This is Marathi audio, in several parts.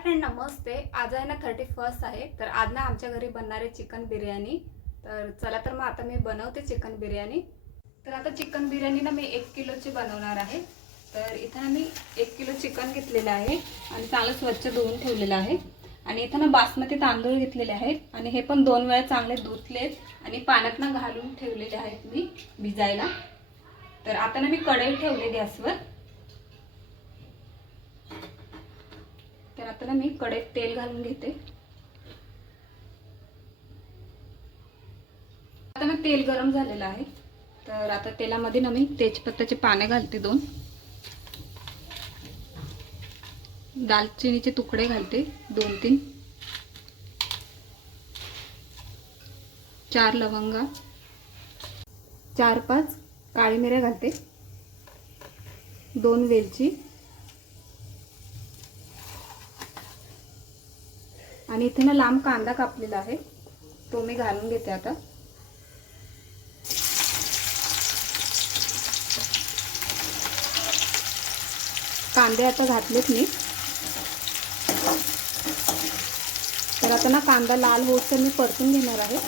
फ्रेंड नमस्ते. आज आहे ना थर्टी फर्स्ट आहे. तर आज ना आमच्या घरी बनणार आहे चिकन बिर्याणी. तर चला तर मग आता मी बनवते चिकन बिर्याणी. तर आता चिकन बिर्याणी ना मी एक किलोची बनवणार आहे. तर इथं ना मी एक किलो चिकन घेतलेलं आहे. आणि चांगलं स्वच्छ धुवून ठेवलेलं आहे. आणि इथं ना बासमती तांदूळ घेतलेले आहेत. आणि हे पण दोन वेळा चांगले धुतलेत. आणि पाण्यात ना घालून ठेवलेले आहेत मी भिजायला. तर आता ना मी कढई ठेवले गॅसवर. तर आता ना मी कडेत तेल घालून घेते. आता ना तेल गरम झालेलं आहे. तर आता तेलामध्ये ना मी तेजपत्त्याचे पाने घालते दोन. दालचिनीचे तुकडे घालते दोन तीन. चार लवंगा. चार पाच काळी मिऱ्या घालते. दोन वेलची. आणि इथे ना लांब कांदा कापलेला आहे. तो मी घालून घेते आता. कांदे आता घातलेत मी. तर आता ना कांदा लाल होत तर मी परतून घेणार आहे.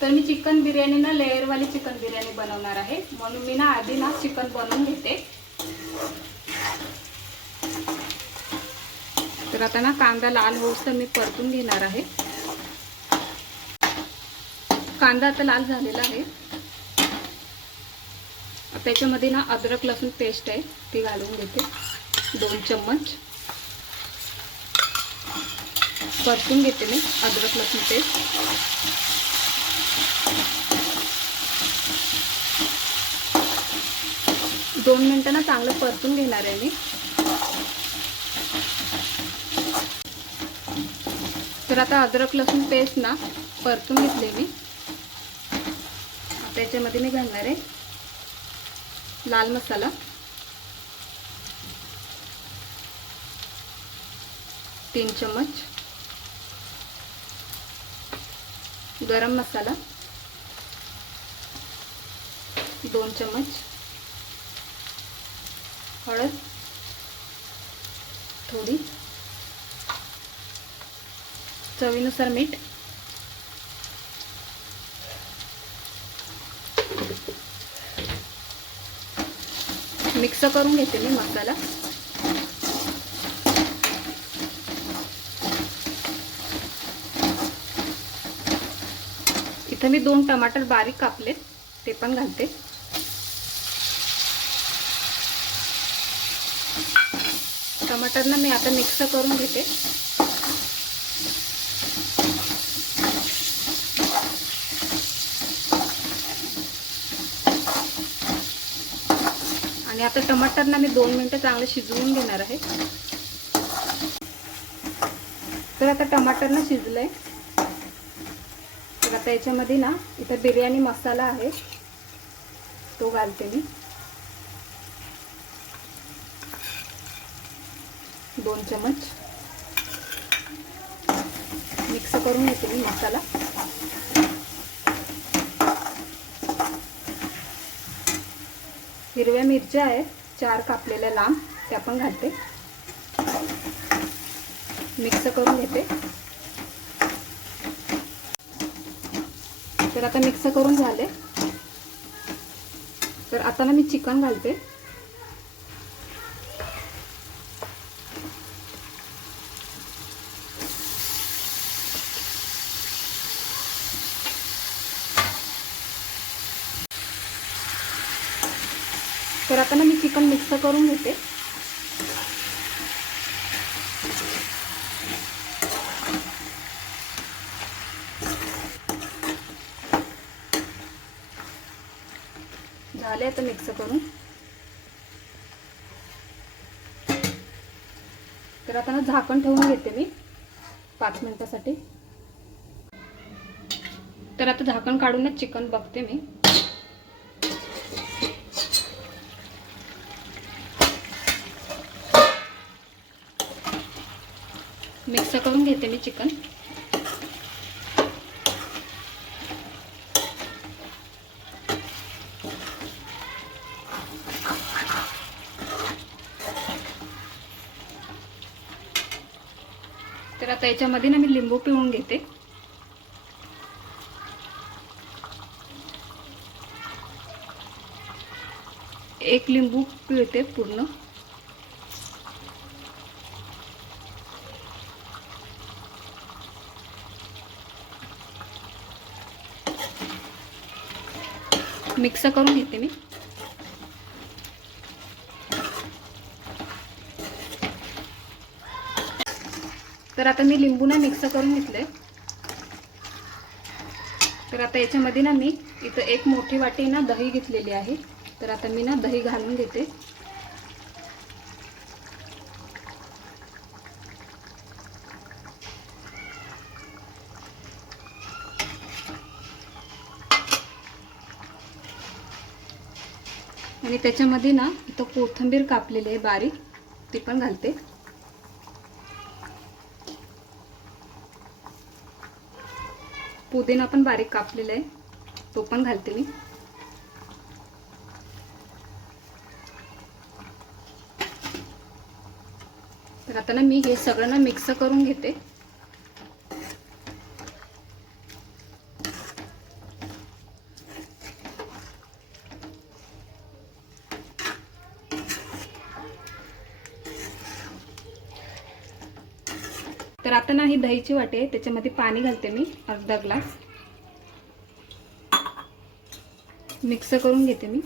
तर मी चिकन बिर्याणी ना लेअरवाली चिकन बिर्याणी बनवणार आहे. म्हणून मी ना आधी ना चिकन बनवून घेते. तर आता ना कांदा लाल होऊस तर मी परतून घेणार आहे. कांदा आता लाल झालेला आहे. त्याच्यामध्ये ना अद्रक लसूण पेस्ट आहे ती घालून घेते. दोन चम्मच. परतून घेते मी अद्रक लसूण पेस्ट दोन मिनटं ना चांगलं परतून घेणार आहे मी. तर आता अद्रक लसूण पेस्ट ना परतून घेतली मी. त्याच्यामध्ये मी घालणार आहे लाल मसाला. तीन चम्मच. गरम मसाला. दोन चम्मच. हळद. थोडी. चवीनुसार मीठ. मिक्स करून घेते मी मसाला. इथं मी दोन टमाटर बारीक कापले ते पण घालते. टमाटर ना मी आता मिक्स करून घेते. आणि आता टमाटरना मी दोन मिनटं चांगलं शिजवून घेणार आहे. तर आता टमाटर ना शिजलंय. तर आता याच्यामध्ये ना इथं बिर्याणी मसाला आहे. तो घालते मी. दोन चमच. मिक्स करून घेते मी मसाला. हिरव्या मिरच्या आहेत चार कापलेल्या लांब त्या पण घालते. मिक्स करून घेते. तर आता मिक्स करून झाले. तर आता ना मी चिकन घालते तर आता ना मी चिकन मिक्स करून घेते झाले आता मिक्स करून. तर आता ना झाकण ठेवून घेते मी पाच मिनिटासाठी. तर आता झाकण काढूनच चिकन बघते मी. मिक्स करून घेते मी चिकन. तर आता याच्यामध्ये ना मी लिंबू पिळून घेते. एक लिंबू पिळते पूर्ण. मिक्स करून घेते मी. तर आता मी लिंबू ना मिक्स करून घेतलंय. तर आता याच्यामध्ये ना मी इथं एक मोठी वाटी ना दही घेतलेली आहे. तर आता मी ना दही घालून घेते. आणि त्याच्यामध्ये ना इथं कोथिंबीर कापलेली आहे बारीक ती पण घालते. पुदिना पण बारीक कापलेला आहे. तो पण घालते मी. तर आता ना मी हे सगळं ना मिक्स करून घेते. तर आता ना ही दहीची वाटे त्याच्यामध्ये पाणी घालते मी अर्धा ग्लास. मिक्स करून घेते मी.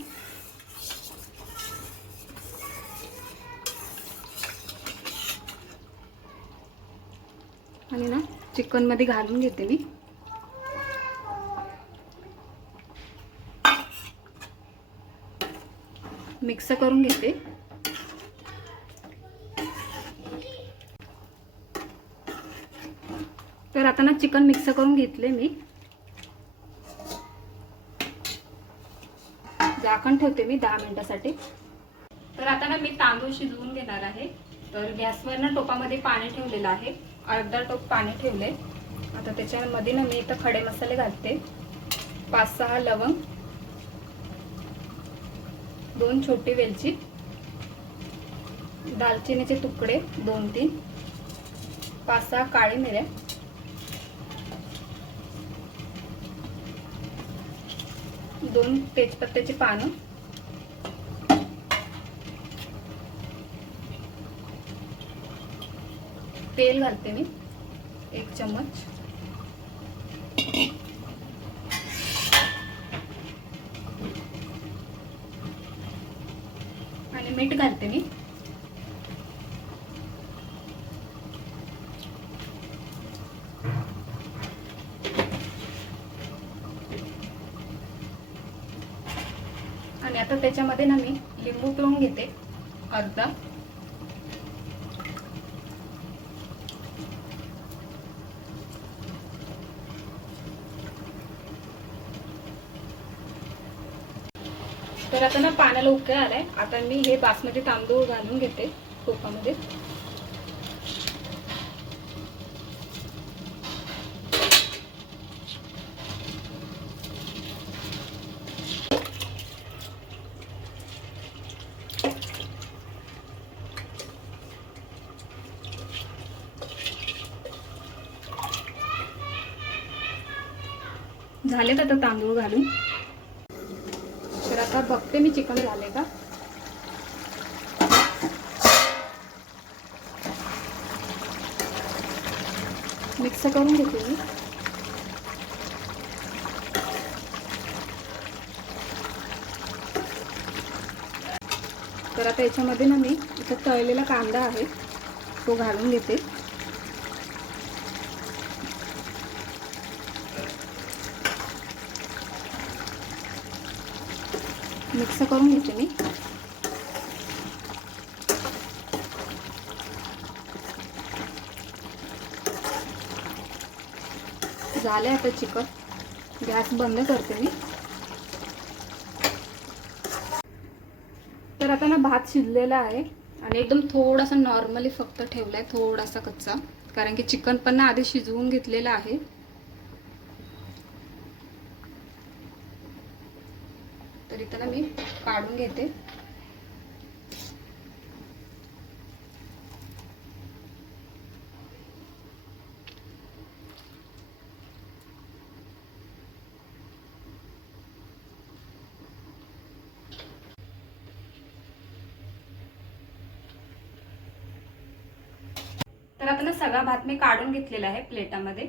आणि ना चिकनमध्ये घालून घेते मी. मिक्स करून घेते. आता ना चिकन मिक्स करून घेतले मी. झाकण ठेवते मी दहा मिनिटासाठी. तर आता ना मी तांदूळ शिजवून घेणार आहे. तर गॅसवर ना टोपामध्ये पाणी ठेवलेलं आहे. अर्धा टोप पाणी ठेवले. आता त्याच्यामध्ये ना मी इथं खडे मसाले घालते. पाच सहा लवंग. दोन छोटी वेलची. दालचिनीचे तुकडे दोन तीन पाच सहा काळी मिऱ्या. दोन तेजपत्त्याची पानं. तेल घालते मी एक चम्मच. आणि मीठ घालते मी आणि आता त्याच्यामध्ये ना मी लिंबू पिळून घेते. अर्धा. तर आता ना पाण्याला उकळ आलाय. आता मी हे बासमती तांदूळ घालून घेते टोपामध्ये आता तांदूळ घालून. तर आता बघते मी चिकन झाले का. मिक्स करून घेते मी. तर आता याच्यामध्ये ना मी इथं तळलेला कांदा आहे तो घालून घेते. मिक्स करून घेते मी. झाले आता चिकन. गॅस बंद करते मी. तर आता ना भात शिजलेला आहे आणि एकदम थोडासा नॉर्मली फक्त ठेवलाय थोडासा कच्चा. कारण की चिकन पण ना आधी शिजवून घेतलेलं आहे. तर इथं ना मी काढून घेते. तर आता ना सगळा भात मी काढून घेतलेला आहे प्लेटामध्ये.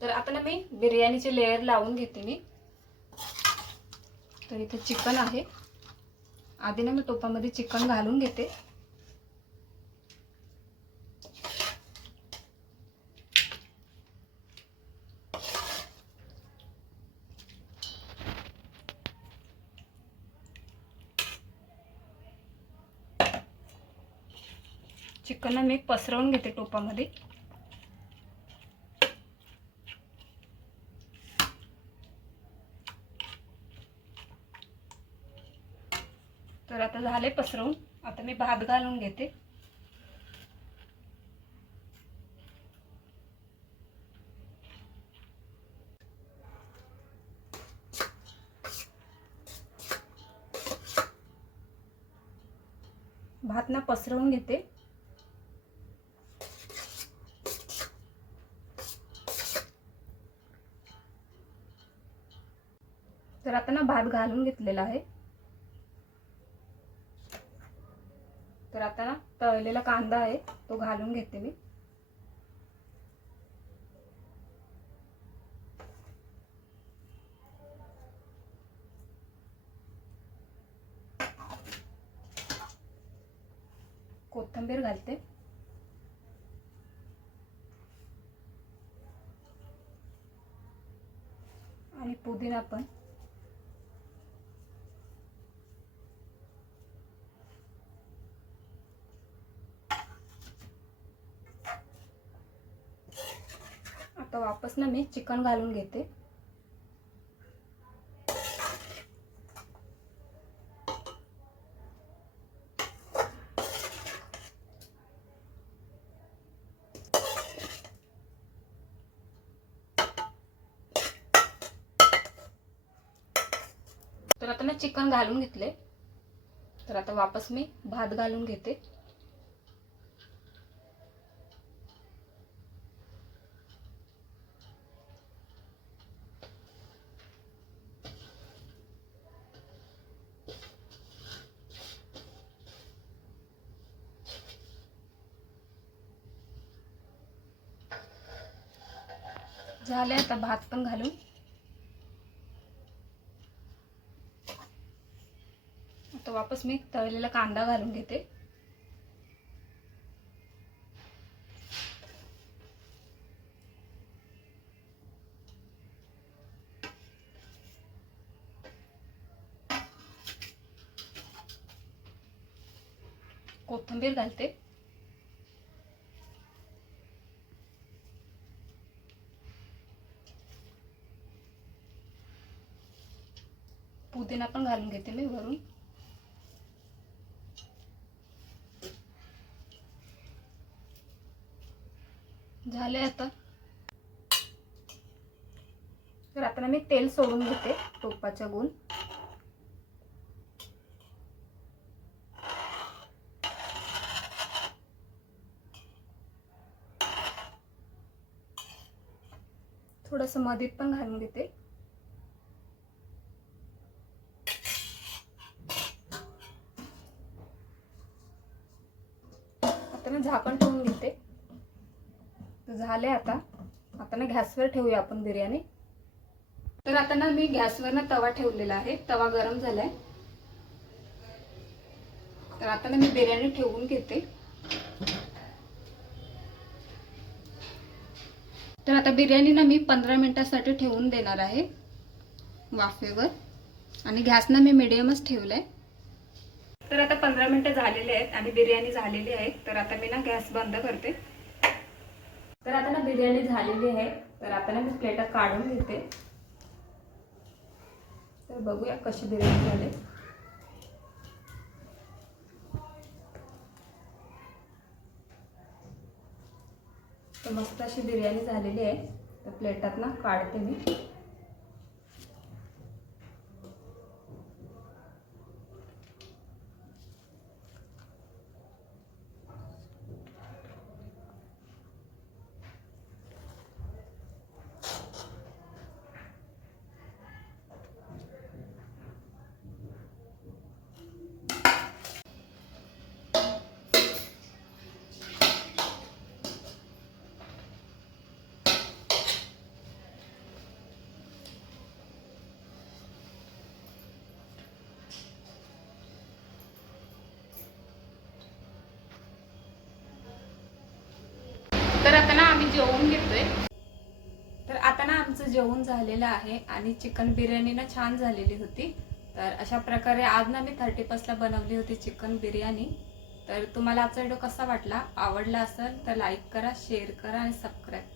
तर आता ना मी बिर्याणीचे लेअर लावून घेते मी. तर इथे चिकन आहे. आधी ना मी टोपामध्ये चिकन घालून घेते. चिकन मी पसरवून घेते टोपामध्ये. तर आता झाले पसरवून. आता मी भात घालून घेते. भात ना पसरवून घेते. तर आता ना भात घालून घेतलेला आहे. तर आता ना तळलेला कांदा आहे तो घालून घेते मी. कोथिंबीर घालते. आणि पुदिना पण. आता मी चिकन घालून घेते. तर आता मी चिकन घालून घेतले. तर आता वापस मी भात घालून घेते. झाले आता भात पण घालून. आता वापस मी तळलेला कांदा घालून घेते. कोथिंबीर घालते. पुदिना पण घालून घेते मी वरून. झाले आता. तर आता मी तेल सोडून घेते टोपाच्या गुण. थोडंसं मधीत पण घालून घेते. झाकण ठेवून घेते. झाले आता. आता ना गॅसवर ठेवूया आपण बिर्याणी. तर आता ना मी गॅसवर ना तवा ठेवलेला आहे. तवा गरम झालाय. तर आता ना मी बिर्याणी ठेवून घेते. तर आता बिर्याणी ना मी पंधरा मिनिटासाठी ठेवून देणार आहे. वाफेवर. आणि गॅस ना मी मिडियमच ठेवलाय. तर आता पंधरा मिनिटं झालेले आहेत आणि बिर्याणी झालेली आहे. तर आता मी ना गॅस बंद करते. तर आता ना बिर्याणी झालेली आहे. तर आता ना मी प्लेटात काढून घेते. तर बघूया कशी बिर्याणी झाली. तर मस्त अशी बिर्याणी झालेली आहे. तर प्लेटात ना काढते मी. तर आता ना आम्ही जेवून घेतोय. तर आता ना आमचं जेवण झालेलं आहे आणि चिकन बिर्याणी ना छान झालेली होती. तर अशा प्रकारे आज ना मी थर्टी फर्स्टला बनवली होती चिकन बिर्याणी. तर तुम्हाला आजचा व्हिडिओ कसा वाटला? आवडला असेल तर लाईक करा शेअर करा आणि सबस्क्राईब करा.